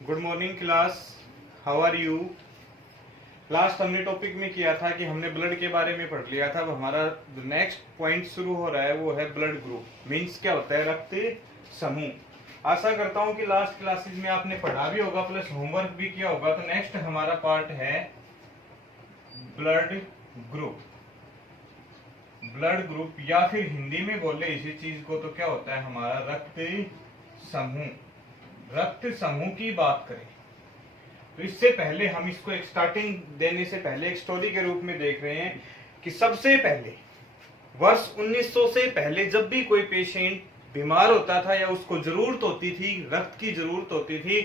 Good morning class, how are you. Last हमने topic में किया था कि हमने ब्लड के बारे में पढ़ लिया था। अब हमारा नेक्स्ट पॉइंट शुरू हो रहा है, वो है ब्लड ग्रुप। मींस क्या होता है? रक्त समूह। आशा करता हूं कि लास्ट क्लासेस में आपने पढ़ा भी होगा प्लस होमवर्क भी किया होगा। तो नेक्स्ट हमारा पार्ट है ब्लड ग्रुप। ब्लड ग्रुप या फिर हिंदी में बोले इसी चीज को तो क्या होता है? हमारा रक्त समूह। रक्त समूह की बात करें तो इससे पहले हम इसको एक स्टार्टिंग देने से पहले एक स्टोरी के रूप में देख रहे हैं कि सबसे पहले वर्ष 1900 से पहले जब भी कोई पेशेंट बीमार होता था या उसको जरूरत होती थी, रक्त की जरूरत होती थी,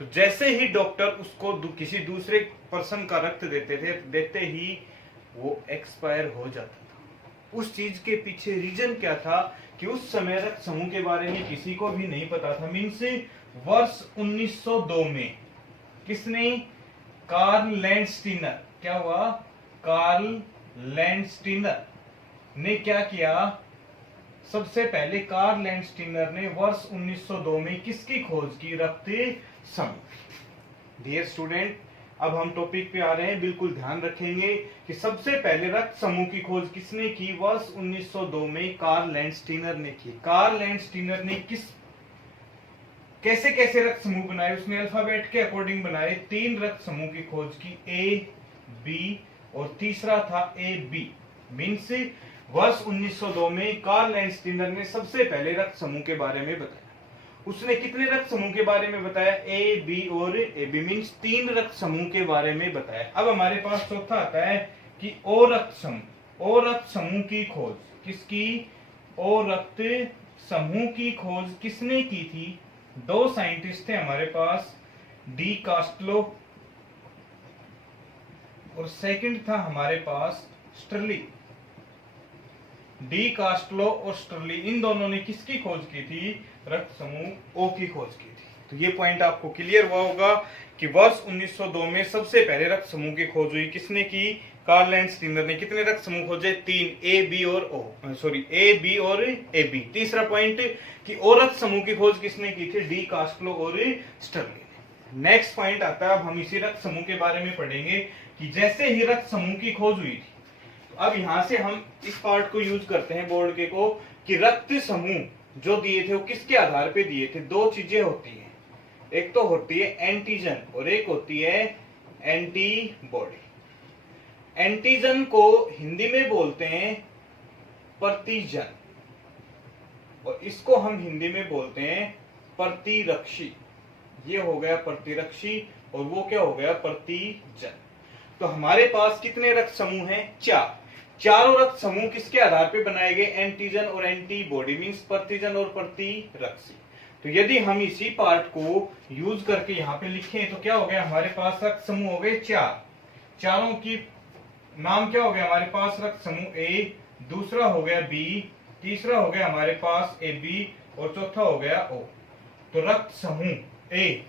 तो जैसे ही डॉक्टर उसको किसी दूसरे पर्सन का रक्त देते ही वो एक्सपायर हो जाता था। उस चीज के पीछे रीजन क्या था कि उस समय रक्त समूह के बारे में किसी को भी नहीं पता था। मीन्स वर्ष 1902 में किसने? Karl Landsteiner. क्या हुआ? कार्ल लैंडस्टीनर ने क्या किया? सबसे पहले कार्ल लैंडस्टीनर ने वर्ष 1902 में किसकी खोज की? रक्त समूह। डियर स्टूडेंट, अब हम टॉपिक पे आ रहे हैं। बिल्कुल ध्यान रखेंगे कि सबसे पहले रक्त समूह की खोज किसने की? वर्ष 1902 में कार्ल लैंडस्टीनर ने की। कार्ल लैंडस्टीनर ने कैसे कैसे रक्त समूह बनाए? उसने अल्फाबेट के अकॉर्डिंग बनाए। 3 रक्त समूह की खोज की, ए, बी और तीसरा था ए बी। मीन्स वर्ष 1902 में कार्ल लैंडस्टीनर ने सबसे पहले रक्त समूह के बारे में बताया। उसने कितने रक्त समूह के बारे में बताया? ए, बी और ए बी। मीन्स 3 रक्त समूह के बारे में बताया। अब हमारे पास चौथा आता है कि ओ रक्त समूह। ओ रक्त समूह की खोज किसकी? ओ रक्त समूह की खोज किसने की थी? 2 साइंटिस्ट थे हमारे पास, डी कास्टलो और सेकंड था हमारे पास स्टर्ली। डी कास्टलो और स्टर्ली, इन दोनों ने किसकी खोज की थी? रक्त समूह ओ की खोज की थी। तो ये पॉइंट आपको क्लियर हुआ होगा कि वर्ष 1902 में सबसे पहले रक्त समूह की खोज हुई। किसने की? कार्ल लैंडस्टीनर ने। कितने रक्त समूह खोजे? 3, ए, बी और ए, बी और ए बी। तीसरा पॉइंट कि और रक्त समूह की खोज किसने की थी? डी कास्टलो और स्टर्ली ने। नेक्स्ट पॉइंट आता है, अब हम इसी रक्त समूह के बारे में पढ़ेंगे कि जैसे ही रक्त समूह की खोज हुई थी, तो अब यहां से हम इस पार्ट को यूज करते हैं बोर्ड के को कि रक्त समूह जो दिए थे वो किसके आधार पे दिए थे? 2 चीजें होती हैं, एक तो होती है एंटीजन और एक होती है एंटीबॉडी। एंटीजन को हिंदी में बोलते हैं प्रतिजन और इसको हम हिंदी में बोलते हैं प्रतिरक्षी। ये हो गया प्रतिरक्षी और वो क्या हो गया? प्रतिजन। तो हमारे पास कितने रक्त समूह हैं? 4। चारों रक्त समूह किसके आधार पे बनाए गए? एंटीजन और एंटीबॉडी। मींस प्रतिजन और प्रतिरक्षी। तो यदि हम इसी पार्ट को यूज करके यहाँ पे लिखें तो क्या हो गया? हमारे पास रक्त समूह हो गए 4। चारों की नाम क्या हो गया हमारे पास? रक्त समूह ए, दूसरा हो गया बी, तीसरा हो गया हमारे पास ए बी और चौथा हो गया ओ। तो रक्त समूह ए,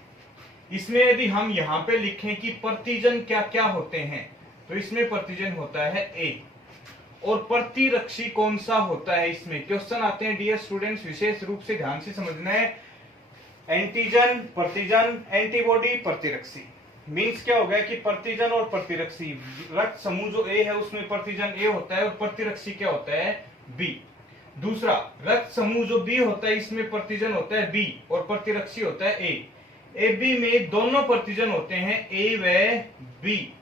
इसमें यदि हम यहाँ पे लिखें कि प्रतिजन क्या क्या होते हैं, तो इसमें प्रतिजन होता है ए। और प्रतिरक्षी कौन सा होता है? इसमें क्वेश्चन आते हैं डियर स्टूडेंट्स, विशेष रूप से ध्यान से समझना है। एंटीजन, प्रतिजन, एंटीबॉडी, प्रतिरक्षी। मींस क्या हो गया कि प्रतिजन और प्रतिरक्षी। रक्त समूह जो ए है उसमें प्रतिजन ए होता है और प्रतिरक्षी क्या होता है? बी। दूसरा रक्त समूह जो बी होता है इसमें प्रतिजन होता है बी और प्रतिरक्षी होता है ए। ए बी में दोनों प्रतिजन होते हैं ए व बी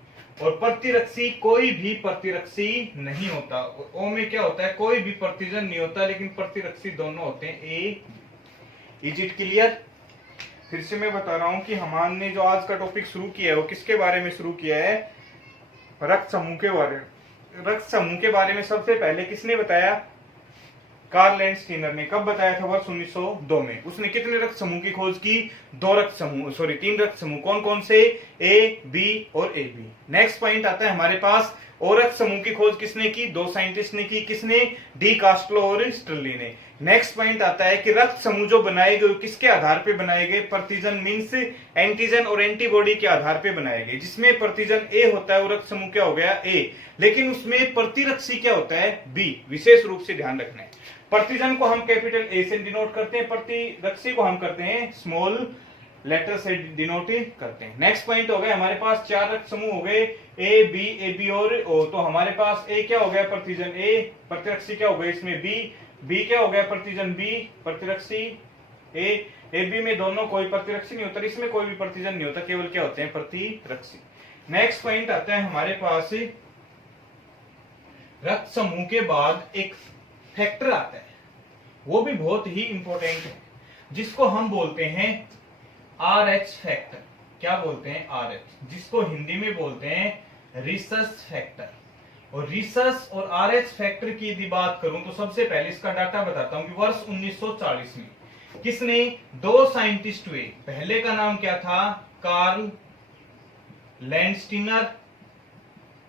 और प्रतिरक्षी कोई भी प्रतिरक्षी नहीं होता। ओ में क्या होता है? कोई भी प्रतिजन नहीं होता लेकिन प्रतिरक्षी दोनों होते हैं ए। Is it clear? फिर से मैं बता रहा हूं कि हमने जो आज का टॉपिक शुरू किया है वो किसके बारे में शुरू किया है? रक्त समूह के बारे में। रक्त समूह के बारे में सबसे पहले किसने बताया? कार्ल लैंडस्टीनर ने। कब बताया था? वर्ष 1902 में। उसने कितने रक्त समूह की खोज की? 3 रक्त समूह। कौन कौन से? ए, बी और ए बी। नेक्स्ट पॉइंट आता है हमारे पास, और रक्त समूह की खोज किसने की? 2 साइंटिस्ट ने की। किसने? डी कास्टलो और स्टर्ली ने। नेक्स्ट पॉइंट आता है कि रक्त समूह जो बनाए गए किसके आधार पे बनाए गए? प्रतिजन मींस एंटीजन और एंटीबॉडी के आधार पे बनाए गए। जिसमें प्रतिजन ए होता है वो रक्त समूह क्या हो गया? ए। लेकिन उसमें प्रतिरक्षी क्या होता है? बी। विशेष रूप से ध्यान रखना है। प्रतिजन को हम कैपिटल ए से डिनोट करते हैं, प्रतिरक्षी को हम करते हैं स्मॉल लेटर से डिनोट करते हैं। नेक्स्ट पॉइंट हो गया, हमारे पास 4 रक्त समूह हो गए ए बी और ओ। तो हमारे पास ए क्या हो गया, प्रतिजन ए, प्रतिरक्षी क्या हो गया इसमें बी क्या हो गया, प्रतिजन बी, प्रतिरक्षी ए बी में दोनों कोई प्रतिरक्षी नहीं होता, इसमें कोई भी प्रतिजन नहीं होता, केवल क्या होते हैं, प्रतिरक्षी। नेक्स्ट पॉइंट आता है हमारे पास, रक्त समूह के बाद एक फैक्टर आता है, वो भी बहुत ही इंपॉर्टेंट है, जिसको हम बोलते हैं RH फैक्टर। क्या बोलते हैं, RH, जिसको हिंदी में बोलते हैं रिसस फैक्टर। और रिसस और RH फैक्टर की यदि बात करूं तो सबसे पहले इसका डाटा बताता हूं कि वर्ष 1940 में किसने, 2 साइंटिस्ट हुए। पहले का नाम क्या था, कार्ल लैंडस्टीनर,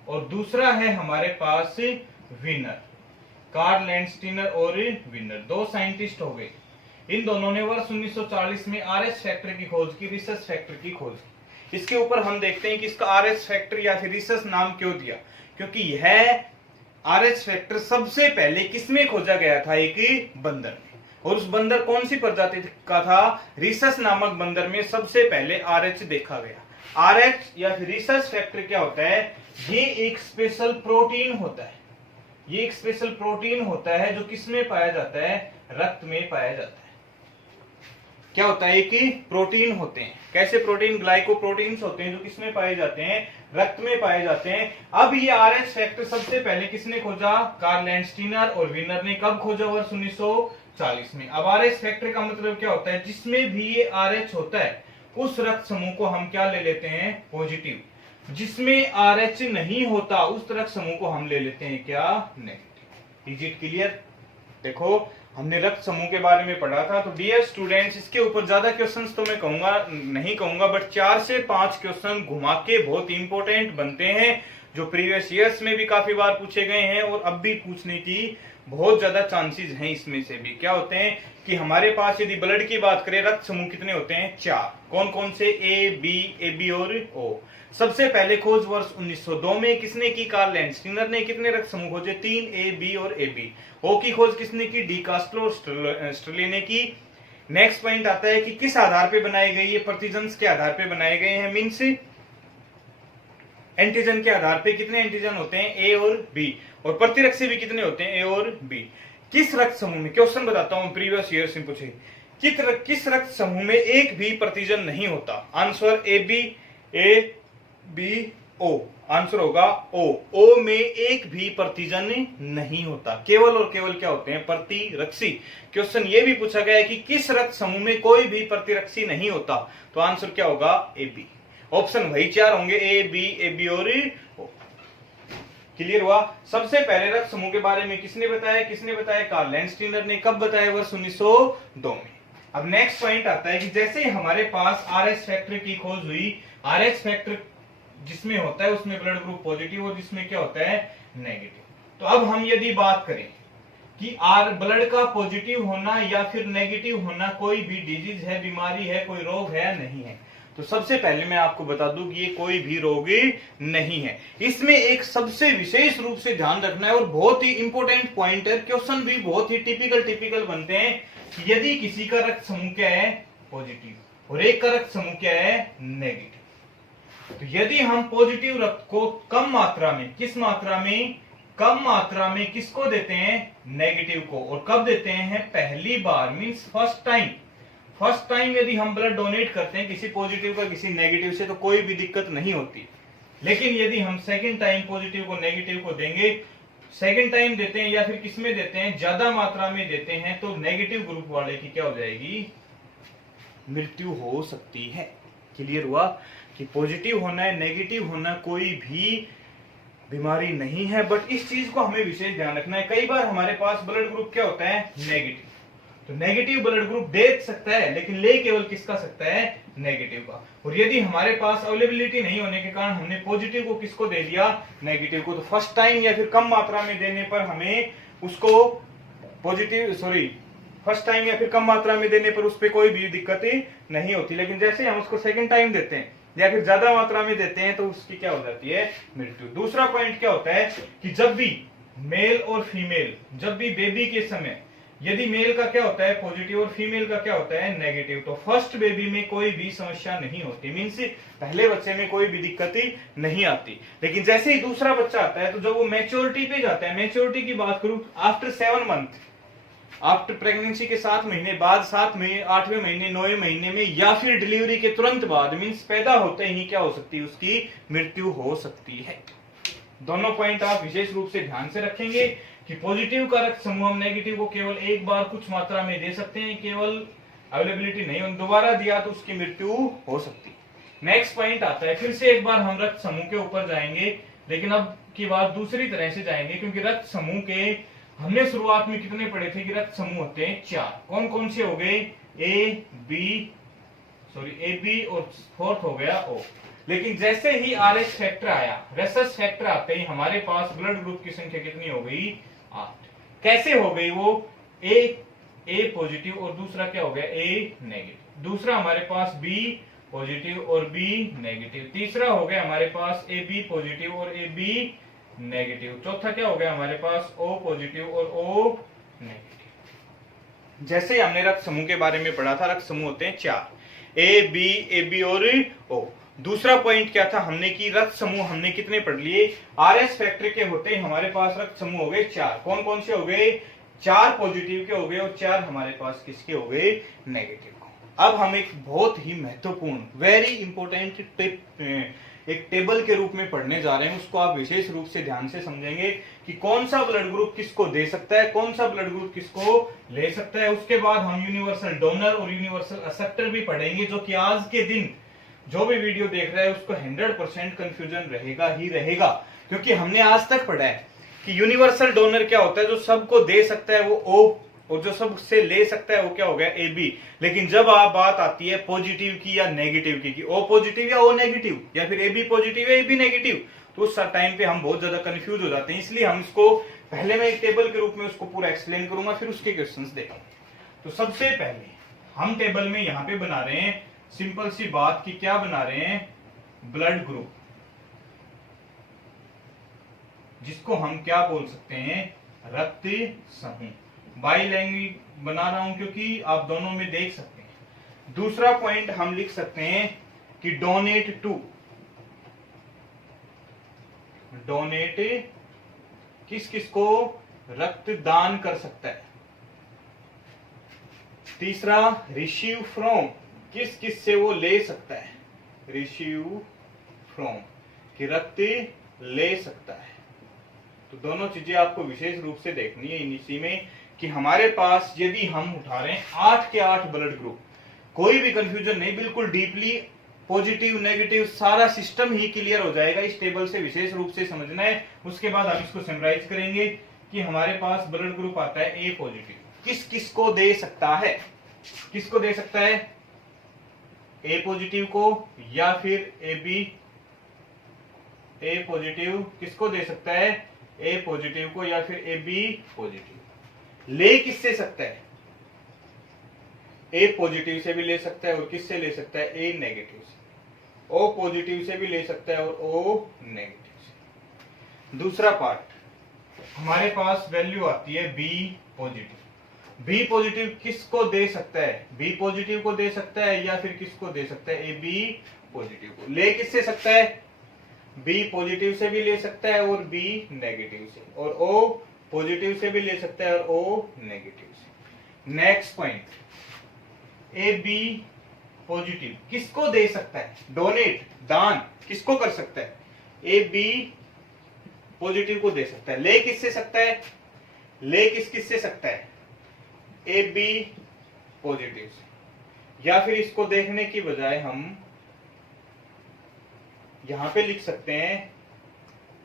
और दूसरा है हमारे पास विनर। कार्ल लैंडस्टीनर और विनर 2 साइंटिस्ट हो गए। इन दोनों ने वर्ष 1940 में RH फैक्टर की खोज की, रिसस फैक्टर की खोज की। इसके ऊपर हम देखते हैं कि इसका RH फैक्टर या फिर रिसस नाम क्यों दिया, क्योंकि यह RH फैक्टर सबसे पहले किसमें खोजा गया था, एक बंदर में। और उस बंदर कौन सी प्रजाति का था, रिसस नामक बंदर में सबसे पहले RH देखा गया। RH या फिर रिसस फैक्टर क्या होता है, ये एक स्पेशल प्रोटीन होता है। ये एक स्पेशल प्रोटीन होता है जो किसमें पाया जाता है, रक्त में पाया जाता है। क्या होता है कि प्रोटीन होते हैं, कैसे प्रोटीन, ग्लाइकोप्रोटीन्स होते हैं जो किसमें पाए जाते हैं, रक्त में पाए जाते हैं। अब ये RH फैक्टर सबसे पहले किसने खोजा, कार्ल लैंडस्टीनर और विनर ने। कब खोजा, वर्ष 1940 में। अब RH फैक्टर का मतलब क्या होता है, जिसमें भी ये RH होता है उस रक्त समूह को हम क्या ले लेते हैं, पॉजिटिव। जिसमें RH नहीं होता उस रक्त समूह को हम ले लेते हैं क्या, नेगेटिव। Is it clear. देखो हमने रक्त समूह के बारे में पढ़ा था। तो डियर स्टूडेंट्स, इसके ऊपर ज्यादा क्वेश्चंस तो मैं नहीं कहूंगा, बट 4 से 5 क्वेश्चन घुमा के बहुत इंपॉर्टेंट बनते हैं, जो प्रीवियस ईयर्स में भी काफी बार पूछे गए हैं और अब भी पूछने की बहुत ज्यादा चांसेस हैं। इसमें से भी क्या होते हैं कि हमारे पास यदि ब्लड की बात करें, रक्त समूह कितने होते हैं, 4। कौन कौन से, ए बी और ओ। सबसे पहले खोज वर्ष 1902 में किसने की, कार्ल लैंडस्टीनर ने। कितने रक्त समूह खोजे, 3, ए बी और ए बी। ओ की खोज किसने की, डी कास्ट्रो और स्टर्ली ने की। नेक्स्ट पॉइंट आता है कि किस आधार पे बनाए गए, ये प्रतिजन्स के आधार पे बनाए गए हैं, मीन्स एंटीजन के आधार पे। कितने एंटीजन होते हैं, ए और बी। और प्रतिरक्षी भी कितने होते हैं, ए और बी। किस रक्त समूह में, क्वेश्चन बताता हूं, प्रीवियस ईयर से पूछे, किस रक्त समूह में एक भी प्रतिजन नहीं होता। Answer A B O. Answer होगा ओ में एक भी प्रतिजन नहीं होता, केवल और केवल क्या होते हैं, प्रतिरक्षी। क्वेश्चन ये भी पूछा गया है कि किस रक्त समूह में कोई भी प्रतिरक्षी नहीं होता, तो आंसर क्या होगा, ए बी। ऑप्शन वही 4 होंगे, ए बी और ओ। क्लियर हुआ। सबसे पहले रक्त समूह के बारे में किसने बताया, कार्ल लैंडस्टीनर ने। कब बताया, वर्ष 1902 में। अब नेक्स्ट पॉइंट आता है कि जैसे हमारे पास RH फैक्टर की खोज हुई, RH फैक्टर जिसमें होता है उसमें ब्लड ग्रुप पॉजिटिव और जिसमें क्या होता है, नेगेटिव। तो अब हम यदि बात करें कि ब्लड का पॉजिटिव होना या फिर नेगेटिव होना कोई भी डिजीज है, बीमारी है, कोई रोग है, नहीं है, तो सबसे पहले मैं आपको बता दूं कि ये कोई भी रोग नहीं है। इसमें एक सबसे विशेष रूप से ध्यान रखना है और बहुत ही इंपॉर्टेंट पॉइंट है, क्वेश्चन भी बहुत ही टिपिकल बनते हैं कि यदि किसी का रक्त समूह क्या है, पॉजिटिव, और एक का रक्त समूह क्या है, नेगेटिव, तो यदि हम पॉजिटिव रक्त को कम मात्रा में, किस मात्रा में, कम मात्रा में किसको देते हैं, नेगेटिव को। और कब देते हैं, पहली बार, मींस फर्स्ट टाइम यदि हम ब्लड डोनेट करते हैं किसी पॉजिटिव का किसी नेगेटिव से, तो कोई भी दिक्कत नहीं होती। लेकिन यदि हम सेकंड टाइम पॉजिटिव को नेगेटिव को देंगे, सेकंड टाइम देते हैं या फिर किसमें देते हैं, ज्यादा मात्रा में देते हैं, तो नेगेटिव ग्रुप वाले की क्या हो जाएगी, मृत्यु हो सकती है। क्लियर हुआ कि पॉजिटिव होना है, नेगेटिव होना कोई भी बीमारी नहीं है, बट इस चीज को हमें विशेष ध्यान रखना है। कई बार हमारे पास ब्लड ग्रुप क्या होता है, नेगेटिव, तो नेगेटिव ब्लड ग्रुप दे सकता है, लेकिन ले केवल किसका सकता है, नेगेटिव का। और यदि हमारे पास अवेलेबिलिटी नहीं होने के कारण हमने पॉजिटिव को किसको दे दिया, नेगेटिव को, तो फर्स्ट टाइम या फिर कम मात्रा में देने पर हमें उसको फर्स्ट टाइम या फिर कम मात्रा में देने पर उस पर कोई भी दिक्कत नहीं होती। लेकिन जैसे हम उसको सेकंड टाइम देते हैं या फिर ज्यादा मात्रा में देते हैं, तो उसकी क्या हो जाती है, मृत्यु। दूसरा पॉइंट क्या होता है कि जब भी मेल और फीमेल, जब भी बेबी के समय यदि मेल का क्या होता है पॉजिटिव और फीमेल का क्या होता है नेगेटिव, तो फर्स्ट बेबी में कोई भी समस्या नहीं होती, मीन्स पहले बच्चे में कोई भी दिक्कत ही नहीं आती। लेकिन जैसे ही दूसरा बच्चा आता है तो जब वो मैच्योरिटी पे जाता है, मैच्योरिटी की बात करूं आफ्टर 7 मंथ, आफ्टर प्रेगनेंसी के 7 महीने बाद, 7 महीने, 8वें महीने, 9वें महीने में, या फिर डिलीवरी के तुरंत बाद, मीन्स पैदा होते ही क्या हो सकती है, उसकी मृत्यु हो सकती है। दोनों पॉइंट आप विशेष रूप से ध्यान से रखेंगे कि पॉजिटिव का रक्त समूह हम नेगेटिव को केवल एक बार कुछ मात्रा में दे सकते हैं, केवल अवेलेबिलिटी नहीं, दोबारा दिया तो उसकी मृत्यु हो सकती है। नेक्स्ट पॉइंट आता है, फिर से एक बार हम रक्त समूह के ऊपर जाएंगे, लेकिन अब की बात दूसरी तरह से जाएंगे, क्योंकि रक्त समूह के हमने शुरुआत में कितने पढ़े थे कि रक्त समूह होते हैं 4। कौन कौन से हो गए, ए बी और फोर्थ हो गया ओ। लेकिन जैसे ही RH फैक्टर आया, रेसस फैक्टर आते ही हमारे पास ब्लड ग्रुप की संख्या कितनी हो गई, 8। कैसे हो गई वो, ए पॉजिटिव और दूसरा क्या हो गया, ए नेगेटिव, दूसरा हमारे पास बी पॉजिटिव और बी नेगेटिव, तीसरा हो गया हमारे पास ए बी पॉजिटिव और ए बी नेगेटिव, चौथा क्या हो गया हमारे पास ओ पॉजिटिव और ओ नेगेटिव। जैसे हमने रक्त समूह के बारे में पढ़ा था, रक्त समूह होते हैं 4, ए बी और ओ। दूसरा पॉइंट क्या था हमने कि रक्त समूह हमने कितने पढ़ लिए, RS फैक्टर के होते ही हमारे पास रक्त समूह हो गए 4। कौन कौन से हो गए, 4 पॉजिटिव के हो गए और 4 हमारे पास किसके हो गए, नेगेटिव। अब हम एक बहुत ही महत्वपूर्ण वेरी इंपॉर्टेंट एक टेबल के रूप में पढ़ने जा रहे हैं, उसको आप विशेष रूप से ध्यान से समझेंगे कि कौन सा ब्लड ग्रुप किसको दे सकता है, कौन सा ब्लड ग्रुप किसको ले सकता है। उसके बाद हम यूनिवर्सल डोनर और यूनिवर्सल एक्सेप्टर भी पढ़ेंगे, जो कि आज के दिन जो भी वीडियो देख रहा है उसको 100% कंफ्यूजन रहेगा ही रहेगा, क्योंकि हमने आज तक पढ़ा है कि यूनिवर्सल डोनर क्या होता है, जो सबको दे सकता है वो ओ, और जो सबसे ले सकता है वो क्या हो गया, ए बी। लेकिन जब आप बात आती है पॉजिटिव की या नेगेटिव की, ओ पॉजिटिव या ओ नेगेटिव, या फिर ए बी पॉजिटिव या ए बी नेगेटिव, तो उस टाइम पे हम बहुत ज्यादा कंफ्यूज हो जाते हैं। इसलिए हम इसको पहले मैं एक टेबल के रूप में उसको पूरा एक्सप्लेन करूंगा, फिर उसके क्वेश्चंस देखेंगे। तो सबसे पहले हम टेबल में यहाँ पे बना रहे हैं सिंपल सी बात कि क्या बना रहे हैं, ब्लड ग्रुप, जिसको हम क्या बोल सकते हैं, रक्त समूह। बाई लैंग्वेज बना रहा हूं क्योंकि आप दोनों में देख सकते हैं। दूसरा पॉइंट हम लिख सकते हैं कि डोनेट टू, डोनेट किस किस को रक्त दान कर सकता है। तीसरा रिसीव फ्रॉम, किस किस से वो ले सकता है, रिसीव फ्रॉम कि रक्त ले सकता है। तो दोनों चीजें आपको विशेष रूप से देखनी है इसी में कि हमारे पास यदि हम उठा रहे हैं 8 के 8 ब्लड ग्रुप, कोई भी कंफ्यूजन नहीं, बिल्कुल डीपली पॉजिटिव नेगेटिव सारा सिस्टम ही क्लियर हो जाएगा। इस टेबल से विशेष रूप से समझना है। उसके बाद हम इसको समराइज करेंगे कि हमारे पास ब्लड ग्रुप आता है ए पॉजिटिव, किस किस को दे सकता है, किसको दे सकता है, ए पॉजिटिव को या फिर ए बी। ए पॉजिटिव किसको दे सकता है, ए पॉजिटिव को या फिर ए बी पॉजिटिव। ले किससे सकता है, ए पॉजिटिव से भी ले सकता है और किससे ले सकता है, ए नेगेटिव से। ओ पॉजिटिव से भी ले सकता है और ओ नेगेटिव से। दूसरा पार्ट हमारे पास वैल्यू आती है बी पॉजिटिव। बी पॉजिटिव किसको दे सकता है, बी पॉजिटिव को दे सकता है या फिर किसको दे सकता है, ए बी पॉजिटिव को। ले किससे सकता है, बी पॉजिटिव से भी ले सकता है और बी नेगेटिव से, और ओ पॉजिटिव से भी ले सकता है और ओ नेगेटिव से। Next point, A B positive किसको दे सकता है, डोनेट दान किसको कर सकता है, ए बी पॉजिटिव को दे सकता है। ले किससे सकता है, ले किस किस से सकता है, ए बी पॉजिटिव से। या फिर इसको देखने की बजाय हम यहां पे लिख सकते हैं,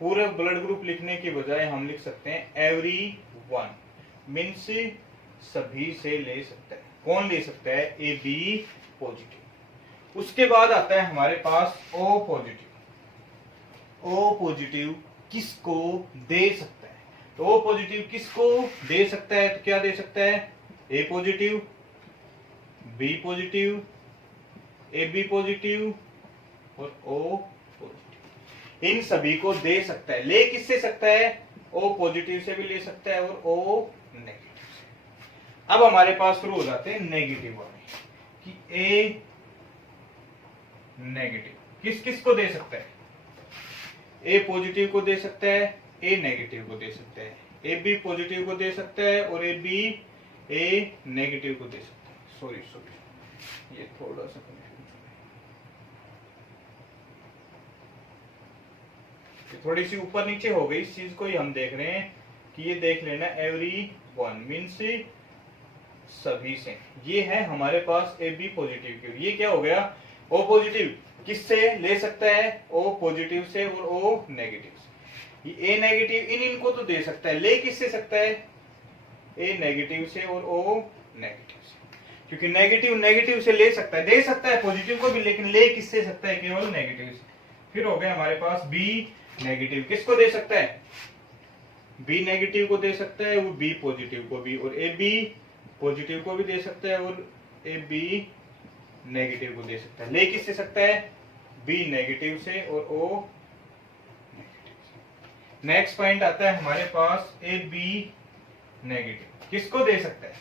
पूरे ब्लड ग्रुप लिखने की बजाय हम लिख सकते हैं एवरी वन, मीन्स सभी से ले सकता है। कौन ले सकता है, ए बी पॉजिटिव। उसके बाद आता है हमारे पास ओ पॉजिटिव। ओ पॉजिटिव किसको दे सकता है, तो ओ पॉजिटिव किसको दे सकता है, तो क्या दे सकता है, A positive, B positive, A B positive और ओ पॉजिटिव। इन सभी को दे सकता है। ले किससे सकता है, ओ पॉजिटिव से भी ले सकता है और ओ नेगेटिव से। अब हमारे पास शुरू हो जाते हैं नेगेटिव वाले कि ए नेगेटिव किस किस को दे सकता है, ए पॉजिटिव को दे सकता है, ए नेगेटिव को दे सकता है, ए बी पॉजिटिव को दे सकता है और ए बी ए नेगेटिव को दे सकता है। सॉरी ये थोड़ा सा थोड़ी सी ऊपर नीचे हो गई, इस चीज को ही हम देख रहे हैं कि ये देख लेना एवरी वन मीन्स सभी से। ये है हमारे पास ए बी पॉजिटिव की, ये क्या हो गया ओ पॉजिटिव किससे ले सकता है, ओ पॉजिटिव से और ओ नेगेटिव से। ये ए नेगेटिव इनको तो दे सकता है, ले किससे सकता है, ए नेगेटिव से और ओ नेगेटिव से, क्योंकि नेगेटिव नेगेटिव से ले सकता है, दे सकता है पॉजिटिव को भी लेकिन ले किससे सकता है, केवल नेगेटिव से। फिर हो गया हमारे पास बी नेगेटिव, किसको दे सकता है, बी नेगेटिव को दे सकता है, वो बी पॉजिटिव को भी, और ए बी पॉजिटिव को भी दे सकता है और ए बी नेगेटिव को दे सकता है। ले किससे सकता है, बी नेगेटिव से और ओ नेगेटिव से। नेक्स्ट पॉइंट आता है हमारे पास ए बी नेगेटिव, किसको दे सकता है,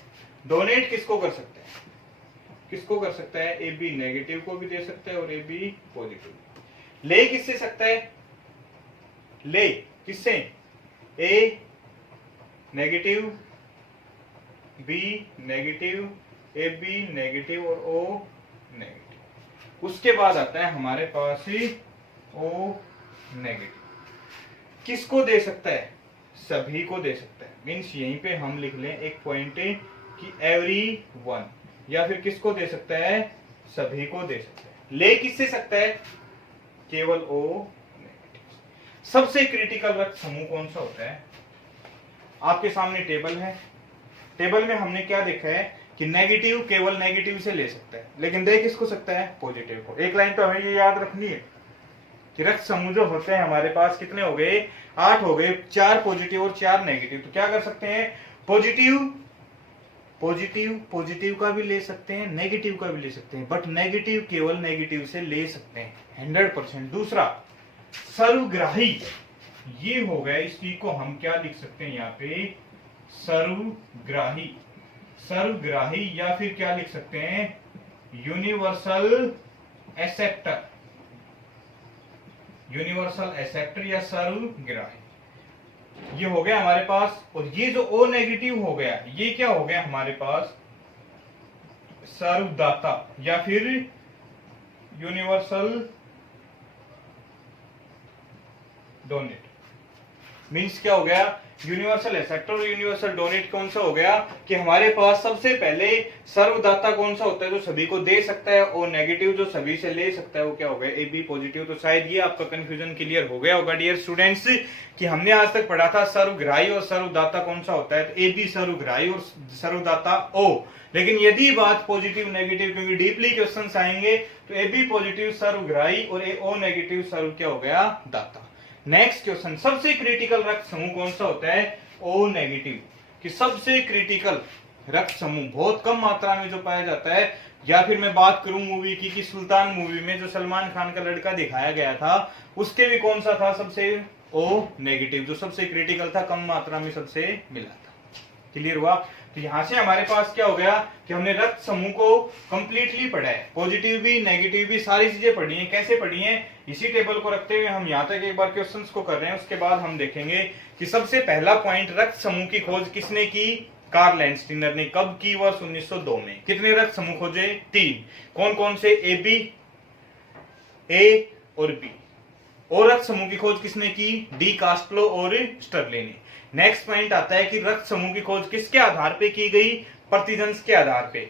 डोनेट किसको कर सकता है, किसको कर सकता है, ए बी नेगेटिव को भी दे सकता है और ए बी पॉजिटिव। ले किससे सकता है, ले किससे, A negative, B negative, A B negative और ओ नेगेटिव। उसके बाद आता है हमारे पास ही ओ नेगेटिव, किसको दे सकता है, सभी को दे सकता है। मीन्स यहीं पे हम लिख लें एक पॉइंट कि एवरी वन, या फिर किसको दे सकता है, सभी को दे सकता है। ले किससे सकता है, केवल ओ नेगेटिव। सबसे क्रिटिकल रक्त समूह कौन सा होता है, आपके सामने टेबल है, टेबल में हमने क्या देखा है कि नेगेटिव केवल नेगेटिव से ले सकता है, लेकिन दे किसको सकता है, पॉजिटिव को। एक लाइन तो हमें ये याद रखनी है कि रक्त समूह जो होते हैं हमारे पास कितने हो गए, 8 हो गए, 4 पॉजिटिव और 4 नेगेटिव। तो क्या कर सकते हैं, पॉजिटिव पॉजिटिव पॉजिटिव का भी ले सकते हैं, नेगेटिव का भी ले सकते हैं, बट नेगेटिव केवल नेगेटिव से ले सकते हैं 100%। दूसरा सर्वग्राही, ये हो गया, इसकी को हम क्या लिख सकते हैं यहाँ पे, सर्वग्राही, सर्वग्राही, या फिर क्या लिख सकते हैं, यूनिवर्सल एक्सेप्टर, यूनिवर्सल एक्सेप्टर या सर्वग्राही। ये हो गया हमारे पास। और ये जो ओ नेगेटिव हो गया, ये क्या हो गया हमारे पास, सर्वदाता या फिर यूनिवर्सल डोनेट। मीन्स क्या हो गया, यूनिवर्सल एक्सेप्टर और यूनिवर्सल डोनेट कौन सा हो गया कि हमारे पास सबसे पहले सर्वदाता कौन सा होता है जो सभी को दे सकता है, और नेगेटिव जो सभी से ले सकता है वो क्या हो गया, ए बी पॉजिटिव। तो शायद ये आपका कंफ्यूजन क्लियर हो गया होगा डियर स्टूडेंट्स कि हमने आज तक पढ़ा था सर्वग्राही और सर्वदाता कौन सा होता है, तो ए बी सर्वग्राही और सर्वदाता ओ। लेकिन यदि बात पॉजिटिव नेगेटिव, क्योंकि डीपली क्वेश्चन आएंगे, तो ए बी पॉजिटिव सर्वग्राही और ए ओ नेगेटिव सर्व क्या हो गया, दाता। नेक्स्ट क्वेश्चन, सबसे क्रिटिकल रक्त समूह कौन सा होता है, ओ नेगेटिव। कि सबसे क्रिटिकल रक्त समूह बहुत कम मात्रा में जो पाया जाता है, या फिर मैं बात करूं मूवी की कि सुल्तान मूवी में जो सलमान खान का लड़का दिखाया गया था उसके भी कौन सा था, सबसे ओ नेगेटिव, जो सबसे क्रिटिकल था, कम मात्रा में सबसे मिला था। क्लियर हुआ। तो यहां से हमारे पास क्या हो गया कि हमने रक्त समूह को कंप्लीटली पढ़ा है, पॉजिटिव भी नेगेटिव भी सारी चीजें पढ़ी हैं। कैसे पढ़ी हैं, इसी टेबल को रखते हुए हम यहाँ तक एक बार क्वेश्चंस को कर रहे हैं, उसके बाद हम देखेंगे कि सबसे पहला पॉइंट, रक्त समूह की खोज किसने की, कार्ल लैंडस्टीनर ने। कब की, वर्ष 1902 में। कितने रक्त समूह खोजे, 3। कौन कौन से, ए बी, ए और बी। और रक्त समूह की खोज किसने की, डी कास्टलो और स्टर्ले ने। नेक्स्ट पॉइंट आता है कि रक्त समूह की खोज किसके आधार पे की गई, प्रतिजन्स के आधार पे।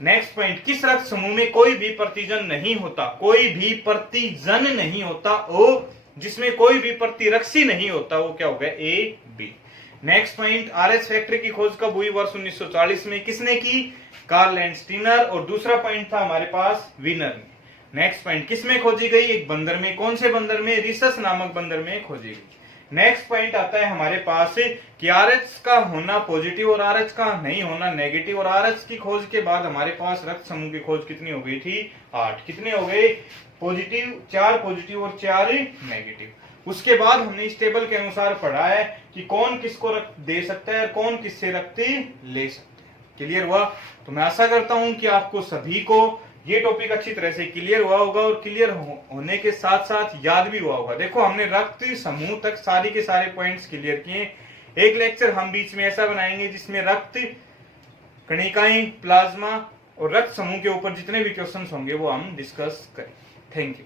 नेक्स्ट पॉइंट, किस रक्त समूह में कोई भी प्रतिजन नहीं होता, कोई भी प्रतिजन नहीं होता, ओ जिसमें कोई भी प्रतिरक्षी नहीं होता, वो क्या हो गया, A B. Next point, Rh factory की खोज कब हुई, वर्ष 1940 में। किसने की, कार्ल लैंडस्टीनर। और दूसरा पॉइंट था हमारे पास विनर ने। नेक्स्ट पॉइंट, किसमें खोजी गई, एक बंदर में। कौन से बंदर में, रिसस नामक बंदर में खोजी गई। नेक्स्ट पॉइंट आता है हमारे पास कि आरएच का होना पॉजिटिव और आरएच का नहीं होना नेगेटिव। और आरएच की खोज के बाद हमारे पास रक्त समूह की खोज कितनी हो गई थी, 8। कितने हो गए, पॉजिटिव, 4 पॉजिटिव और 4 नेगेटिव। उसके बाद हमने इस टेबल के अनुसार पढ़ा है कि कौन किसको रक्त दे सकता है और कौन किससे रक्त ले सकते हैं। क्लियर हुआ? तो मैं आशा करता हूं कि आपको सभी को ये टॉपिक अच्छी तरह से क्लियर हुआ होगा और क्लियर होने के साथ साथ याद भी हुआ होगा। देखो हमने रक्त समूह तक सारी के सारे पॉइंट्स क्लियर किए। एक लेक्चर हम बीच में ऐसा बनाएंगे जिसमें रक्त कणिकाएं, प्लाज्मा और रक्त समूह के ऊपर जितने भी क्वेश्चंस होंगे वो हम डिस्कस करें। Thank you.